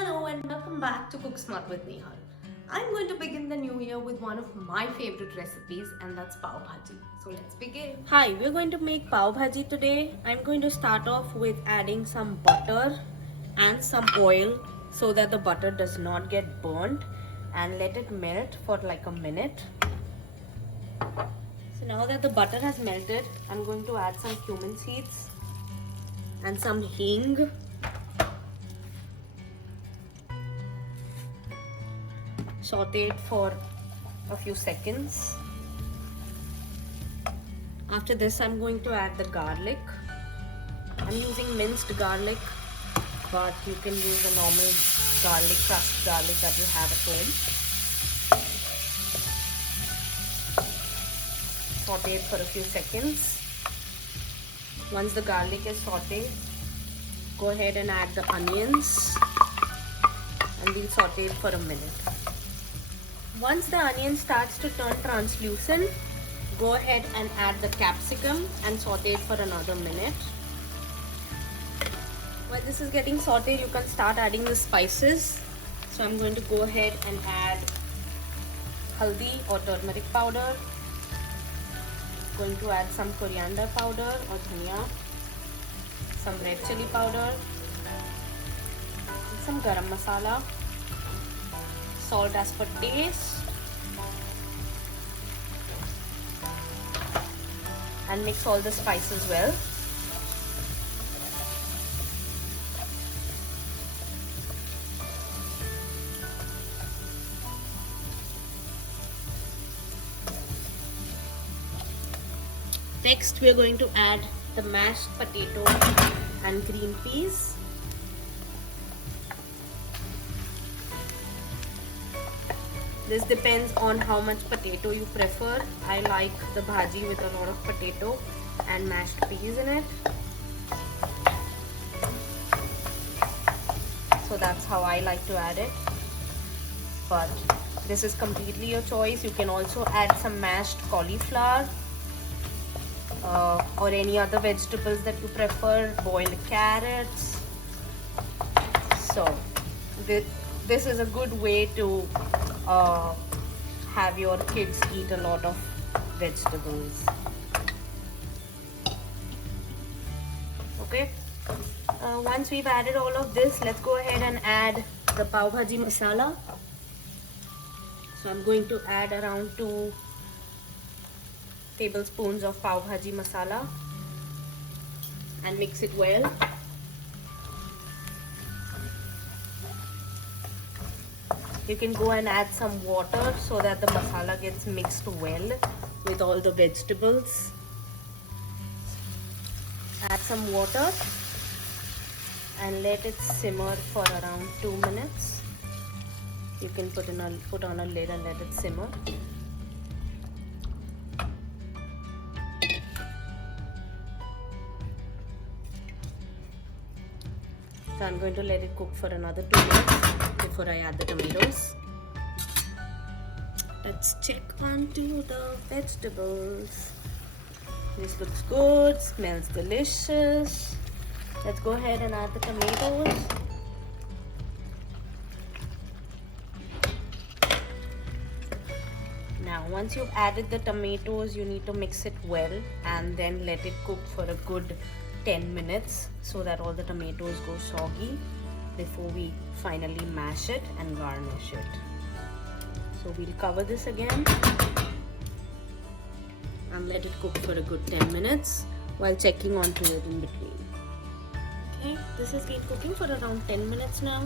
Hello and welcome back to Cook Smart with Nehal. I'm going to begin the new year with one of my favorite recipes, and that's Pav Bhaji. So let's begin. Hi, we're going to make Pav Bhaji today. I'm going to start off with adding some butter and some oil so that the butter does not get burnt, and let it melt for like a minute. So now that the butter has melted, I'm going to add some cumin seeds and some hing. Saute it for a few seconds. After this, I'm going to add the garlic. I'm using minced garlic, but you can use the normal garlic, crushed garlic that you have at home. Saute it for a few seconds. Once the garlic is sauteed, go ahead and add the onions, and we'll saute it for a minute. Once the onion starts to turn translucent, go ahead and add the capsicum and saute it for another minute. While this is getting sauteed, you can start adding the spices. So I'm going to go ahead and add haldi or turmeric powder. Going to add some coriander powder or dhania, some red chilli powder, and some garam masala. Salt as per taste, and mix all the spices well. Next, we are going to add the mashed potato and green peas. This depends on how much potato you prefer. I like the bhaji with a lot of potato and mashed peas in it. So that's how I like to add it. But this is completely your choice. You can also add some mashed cauliflower or any other vegetables that you prefer, boiled carrots. So this is a good way to have your kids eat a lot of vegetables. Okay, once we've added all of this, let's go ahead and add the Pav Bhaji masala. So I'm going to add around 2 tablespoons of Pav Bhaji masala and mix it well. You can go and add some water so that the masala gets mixed well with all the vegetables. Add some water and let it simmer for around 2 minutes. You can put on a lid and let it simmer. So I'm going to let it cook for another 2 minutes before I add the tomatoes. Let's check onto the vegetables. This looks good, smells delicious. Let's go ahead and add the tomatoes. Now once you've added the tomatoes, you need to mix it well and then let it cook for a good 10 minutes so that all the tomatoes go soggy before we finally mash it and garnish it. So we'll cover this again and let it cook for a good 10 minutes while checking onto it in between. Okay, this has been cooking for around 10 minutes now.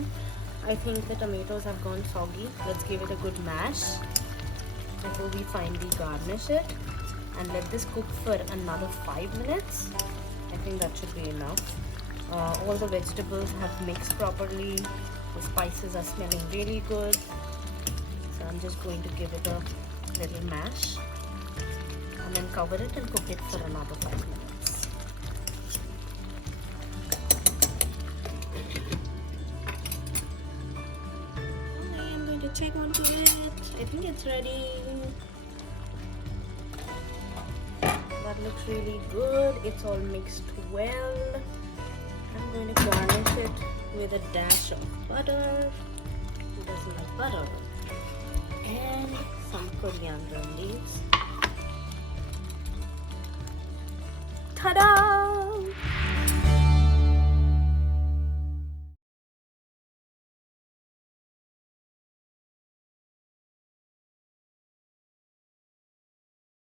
I think the tomatoes have gone soggy. Let's give it a good mash before we finally garnish it, and let this cook for another 5 minutes. I think that should be enough. All the vegetables have mixed properly. The spices are smelling really good. So I'm just going to give it a little mash and then cover it and cook it for another 5 minutes. Okay, I'm going to check onto it. I think it's ready. That looks really good. It's all mixed well. I'm going to garnish it with a dash of butter. Who doesn't like butter? And some coriander leaves. Ta-da!